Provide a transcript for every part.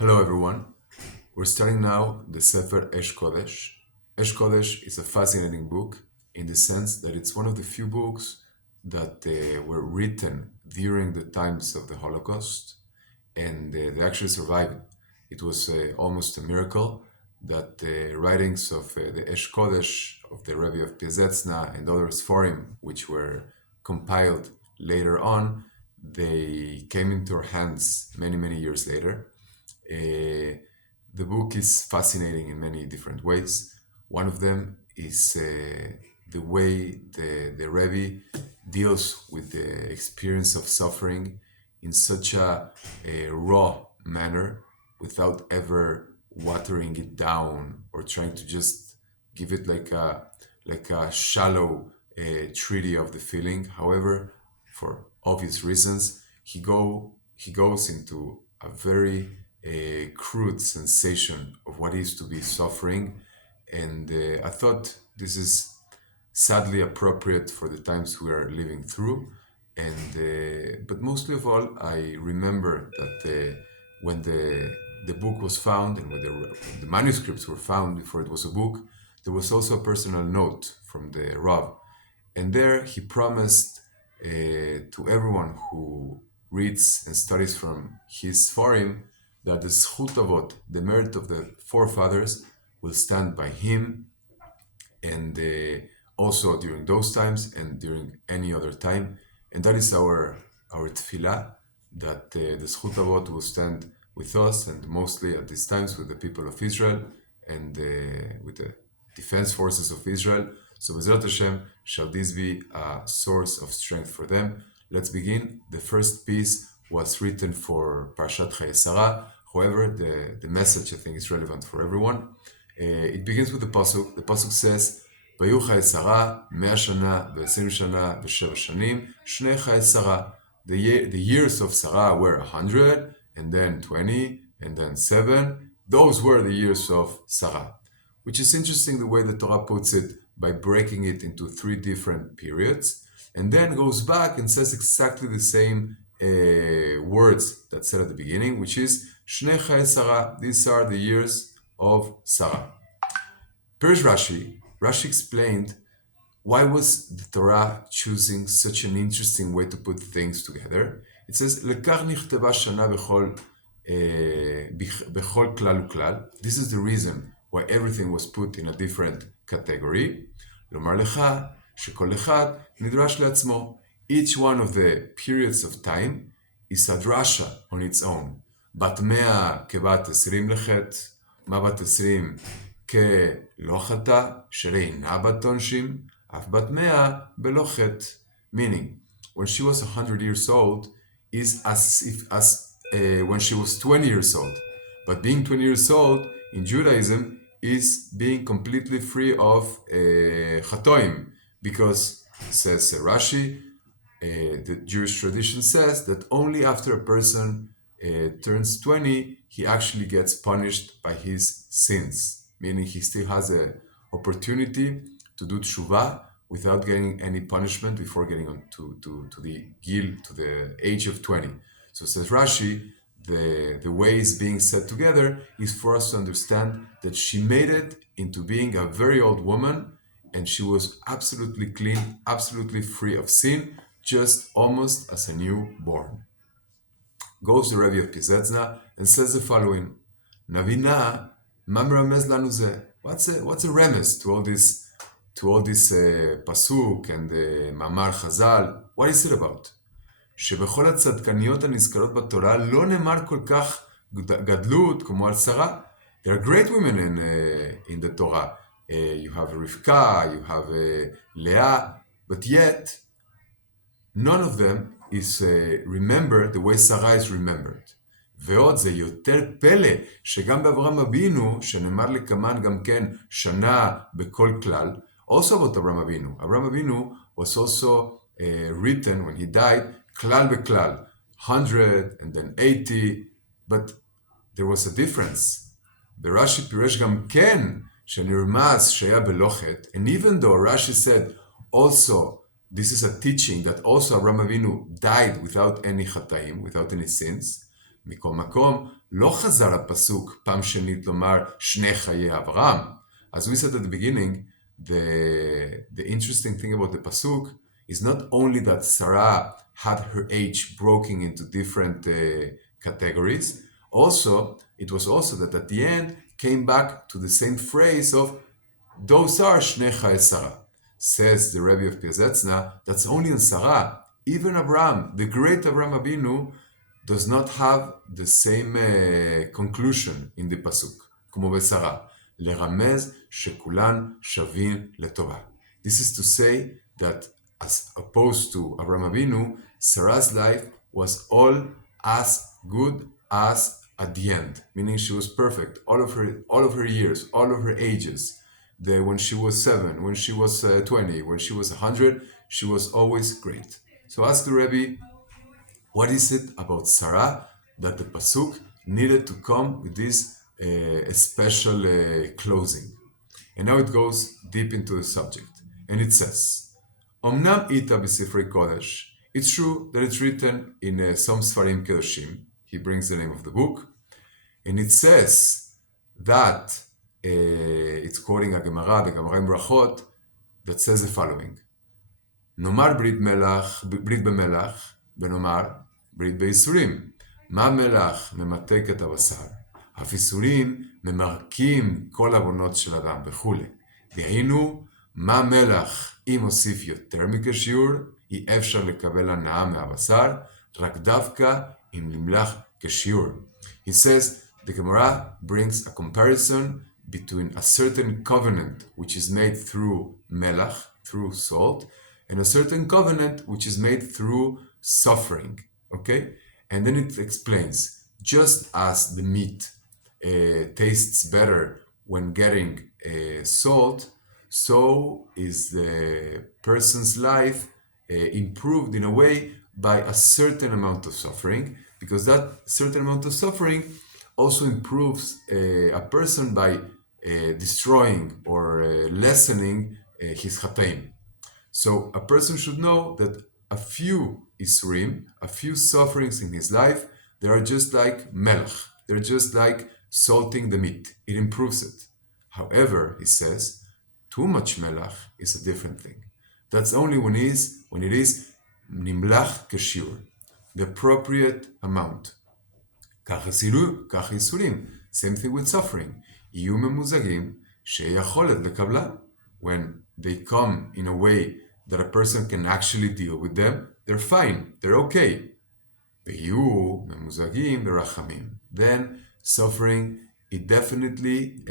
Hello everyone. We're starting now the Sefer Aish Kodesh. Aish Kodesh is a fascinating book in the sense that it's one of the few books that were written during the times of the Holocaust and they actually survived. It was almost a miracle that the writings of the Aish Kodesh of the Rebbe of Piazetzna and other Sforim, which were compiled later on, they came into our hands many, many years later. Uh, the book is fascinating in many different ways. One of them is the way the Rebbe deals with the experience of suffering in such a raw manner without ever watering it down or trying to just give it like a shallow treaty of the feeling. However, for obvious reasons, he goes into a very crude sensation of what is to be suffering, and I thought this is sadly appropriate for the times we are living through. And but mostly of all, I remember that when the book was found and when the manuscripts were found before it was a book, there was also a personal note from the Rav, and there he promised to everyone who reads and studies from his forum that the Zchut Avot, the merit of the forefathers, will stand by him, and also during those times and during any other time. And that is our tefillah, that the Zchut Avot will stand with us, and mostly at these times with the people of Israel and with the defense forces of Israel. So Bezrat Hashem, shall this be a source of strength for them. Let's begin. The first piece was written for Parashat Chayei Sarah. However, the message I think is relevant for everyone. It begins with the pasuk. The pasuk says, "Vayu Chayei Sarah 100 shana ו20 shana ו7 shanim shnei Chayei Sarah." The years of Sarah were 100, and then 20, and then 7. Those were the years of Sarah, which is interesting the way the Torah puts it by breaking it into 3 different periods, and then goes back and says exactly the same words that said at the beginning, which is Shnei Chayei Sarah. These are the years of Sarah. Pirish Rashi explained why was the Torah choosing such an interesting way to put things together. It says, "Lekach nichteva shana bechol klal uklal." This is the reason why everything was put in a different category. לומר לך שכל אחד נדרש לעצמו. Each one of the periods of time is a drasha on its own. בת 100 כבת 20 לחטא, מה בת 20 כלא חטא, שהרי אינה בת עונשים, אף בת 100 בלא חטא. Meaning, when she was 100 years old is as when she was 20 years old. But being 20 years old in Judaism is being completely free of chatoim, because, says Rashi, the Jewish tradition says that only after a person turns 20, he actually gets punished by his sins, meaning he still has an opportunity to do tshuva without getting any punishment before getting on to the age of 20. So says Rashi, the way it's being set together is for us to understand that she made it into being a very old woman, and she was absolutely clean, absolutely free of sin, just almost as a newborn. Goes the Rebbe of Piazetzna and says the following: Navina ma meramez lanu zeh. What's a remez to all this pasuk and mamar Chazal? What is it about? שבכל הצדקניות הנזכרות בתורה לא נאמר כל כך גדלות כמו על שרה. There are great women in the Torah. You have Rivka, you have Leah, but yet none of them is remembered the way Sarah is remembered. ועוד זה יותר פלא שגם באברהם אבינו, שנאמר לקמן גם כן שנה בכל כלל, also about Abraham Avinu. Abraham Avinu was also written when he died, klal beklal, 100 and then 80, but there was a difference. Rashi פירש גם כן שנרמז שהיה בלא חטא, and even though Rashi said also, this is a teaching that also Abraham Avinu died without any chataim, without any sins, מכל מקום, לא חזר הפסוק פעם שנית לומר שני חיי אברהם. As we said at the beginning, the interesting thing about the pasuk is not only that Sarah had her age broken into different categories, also, it was also that at the end came back to the same phrase of those are Shnei Chayei Sarah. Says the Rebbe of Piazetzna, that's only in Sarah. Even Abraham, the great Abraham Abinu, does not have the same conclusion in the pasuk, כמו בשרה. לרמז שכולן שווים לטובה. This is to say that as opposed to Abraham Avinu, Sarah's life was all as good as at the end, meaning she was perfect. All of her years, all of her ages. When she was 7, when she was 20, when she was 100, she was always great. So ask the Rebbe, what is it about Sarah that the pasuk needed to come with this special closing? And now it goes deep into the subject. And it says, Omnam ita b'sifrei kodesh. It's true that it's written in some Sfarim Kedoshim. He brings the name of the book. And it says that, it's quoting a Gemara, the Gemara in Brachot, that says the following. נאמר ברית במלח, ונאמר ברית בייסורים. מה מלח ממתק את הבשר? אף ייסורים ממרקים כל עוונות של אדם וכולי. והיינו, מה מלח אם הוסיף יותר מכשיור, אי אפשר לקבל הנאה מהבשר, רק דווקא אם נמלח כשיעור. He says, the Gemara brings a comparison between a certain covenant which is made through melach, through salt, and a certain covenant which is made through suffering, okay? And then it explains, just as the meat tastes better when getting salt, so is the person's life improved in a way by a certain amount of suffering, because that certain amount of suffering also improves a person by destroying or lessening his chataim. So a person should know that a few isurim, a few sufferings in his life, they are just like melch. They're just like salting the meat. It improves it. However, he says, too much melach is a different thing. That's only when it is nimlach keshir, the appropriate amount. כך isurim, same thing with suffering. יהיו ממוזגים שיכולת לקבלה. When they come in a way that a person can actually deal with them, they're fine, they're okay. ויהיו ממוזגים ברחמים. Then suffering, it definitely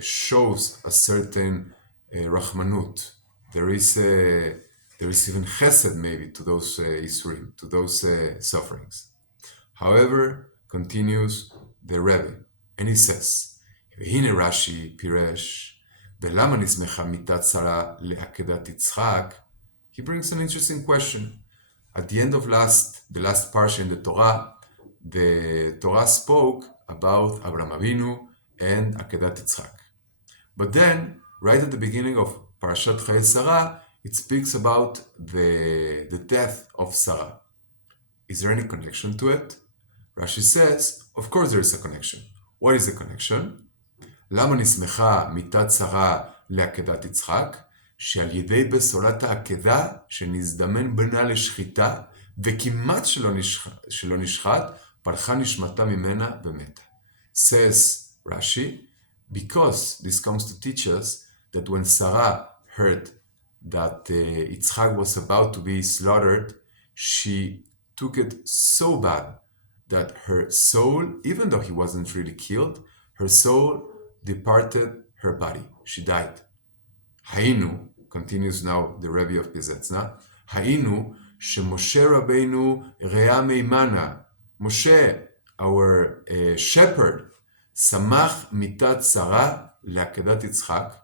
shows a certain rachmanut. There is even chesed maybe to those isurim, to those sufferings. However, continues the Rebbe, and he says, והנה רש"י פירש, ולמה נסמכה מיתת שרה לעקדת יצחק? He brings an interesting question. At the end of the last parsha in the Torah spoke about Abraham Avinu and Akedat Yitzchak. But then, right at the beginning of Parashat Chayei Sarah, it speaks about the death of Sarah. Is there any connection to it? Rashi says, of course there is a connection. What is the connection? למה נסמכה מיתת שרה לעקדת יצחק? שעל ידי בשורת העקדה שנזדמן בנה לשחיטה וכמעט שלא נשחט, פרחה נשמתה ממנה ומתה. Says Rashi, because this comes to teach us that when Sarah heard that Yitzchak was about to be slaughtered, she took it so bad that her soul, even though he wasn't really killed, her soul departed her body. She died. Hainu, continues now the Rebbe of Piazetzna, Hainu, שמשה רבינו ראה מימנה. Moshe, our shepherd, שמח מיתת שרה לעקדת יצחק,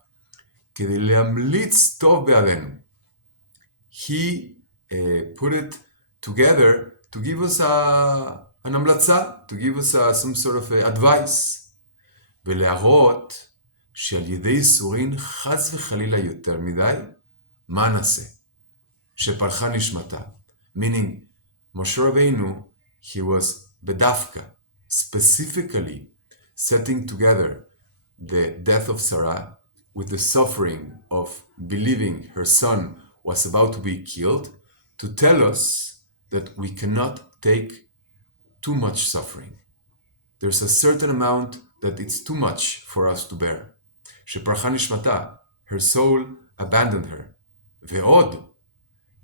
כדי להמליץ טוב בעדנו. He put it together to give us an המלצה, to give us some sort of advice. ולהראות שעל ידי ייסורין חס וחלילה יותר מדי, מה נעשה? שפרחה נשמתה. Meaning, Moshe Rabbeinu, he was bedafka, specifically setting together the death of Sarah with the suffering of believing her son was about to be killed, to tell us that we cannot take too much suffering. There's a certain amount that it's too much for us to bear. שפרחה נשמתה, her soul abandoned her. ועוד,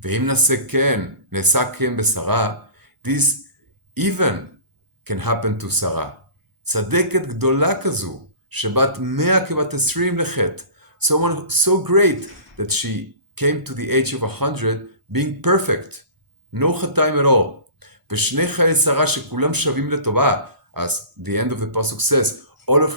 ואם נעשה כן בשרה, this even can happen to שרה. צדקת גדולה כזו, שבת 100 כבת 20 לחטא. Someone so great that she came to the age of 100 being perfect. No חטאים at all. ושני חיי שרה שכולם שווים לטובה, as the end of the pasuk says, all of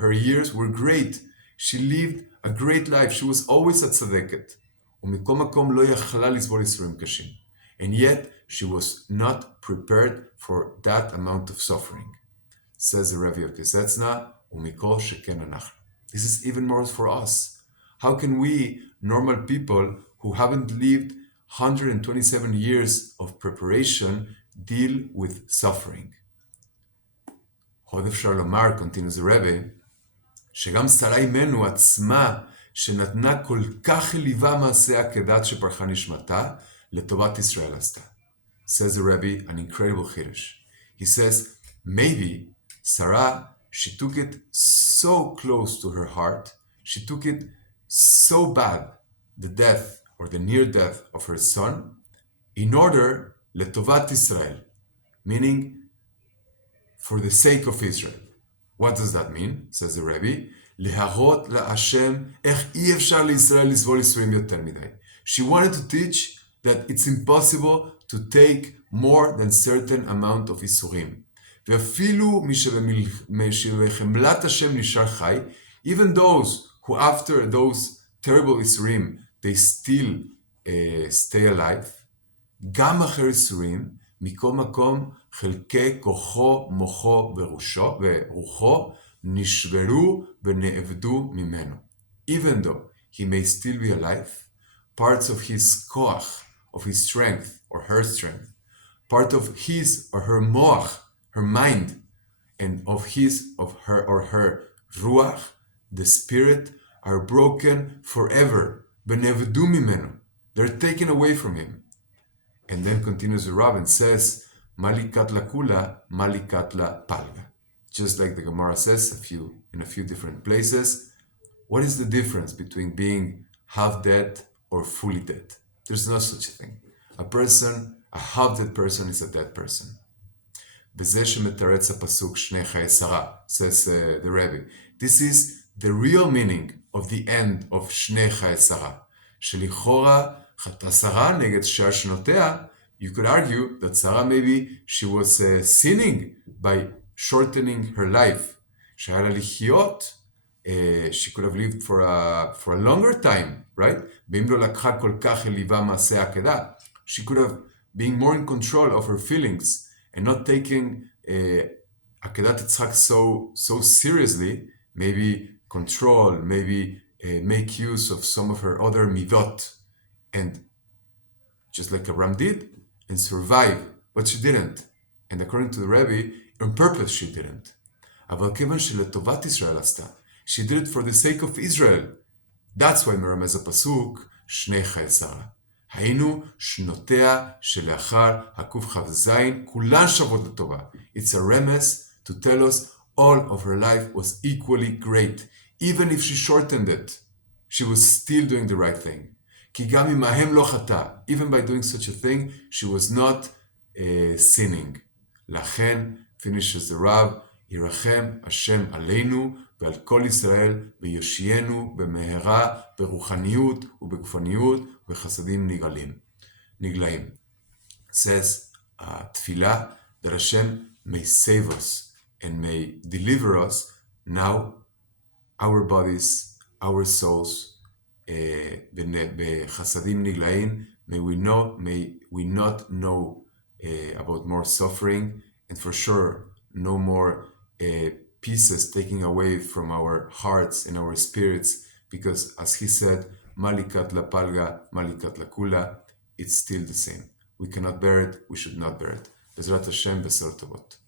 her years were great. She lived a great life. She was always a tzadeket. ומכל מקום לא יכלה לסבול ייסורים קשים. And yet, she was not prepared for that amount of suffering. Says the Rebbe of Kesetsna, ומכל שכן אנחנו. This is even more for us. How can we, normal people who haven't lived 127 years of preparation, deal with suffering? עוד אפשר לומר, continues the Rebbe, שגם שרה אימנו עצמה, שנתנה כל כך ליבה מעשה עקדת שפרחה נשמתה, לטובת ישראל עשתה. Says the Rebbe, an incredible chiddush. He says, maybe Sarah, she took it so close to her heart, she took it so bad, the death or the near death of her son, in order לטובת Israel, meaning for the sake of Israel. What does that mean? Says the Rebbe, להראות להשם איך אי אפשר לישראל לסבול ייסורים יותר מדי. She wanted to teach that it's impossible to take more than certain amount of ייסורים. ואפילו מי שבחמלת השם נשאר חי, even those who after those terrible ייסורים, they still stay alive, גם אחרי ייסורים, מכל מקום חלקי כוחו, מוחו ורוחו נשברו ונאבדו ממנו. Even though he may still be alive, parts of his koach, of his strength or her strength, part of his or her moach, her mind, and of his or her ruach, the spirit, are broken forever. ונאבדו ממנו. They're taken away from him. And then continues the Rav and says, Malikat la kula, malikat la palga. Just like the Gemara says in a few different places, what is the difference between being half dead or fully dead? There's no such a thing. A half dead person is a dead person. בזה שמתרץ הפסוק שני חיי שרה, says the Rebbe. This is the real meaning of the end of שני חיי שרה. שלכאורה חטאה שרה נגד שאר שנותיה. You could argue that Sarah maybe she was sinning by shortening her life. שהיה לה לחיות, she could have lived for a longer time, right? ואם לא לקחה כל כך ליבה מעשה עקדה, she could have been more in control of her feelings and not taking עקדת יצחק so seriously, maybe control, maybe make use of some of her other midot, and just like Abraham did, and survive, but she didn't. And according to the Rebbe, on purpose she didn't. אבל כיוון שלטובת ישראל עשתה, she did it for the sake of Israel. That's why מרמז הפסוק, שני חיי שרה. היינו שנותיה שלאחר הקכ"ז, כולן שוות לטובה. It's a remez to tell us all of her life was equally great. Even if she shortened it, she was still doing the right thing. כי גם אם ההם לא חטא, even by doing such a thing, she was not sinning. לכן, finishes the Rav, ירחם השם עלינו ועל כל ישראל ויושיענו במהרה, ברוחניות ובגופניות ובחסדים נגלאים. Says תפילה that Hashem may save us and may deliver us now, our bodies, our souls, בחסדים נגלאים, may we not know about more suffering, and for sure no more pieces taking away from our hearts and our spirits, because as he said, malikat la palga, malikat la kula, it's still the same. We cannot bear it, we should not bear it. Bezrat Hashem, Besor Tovot.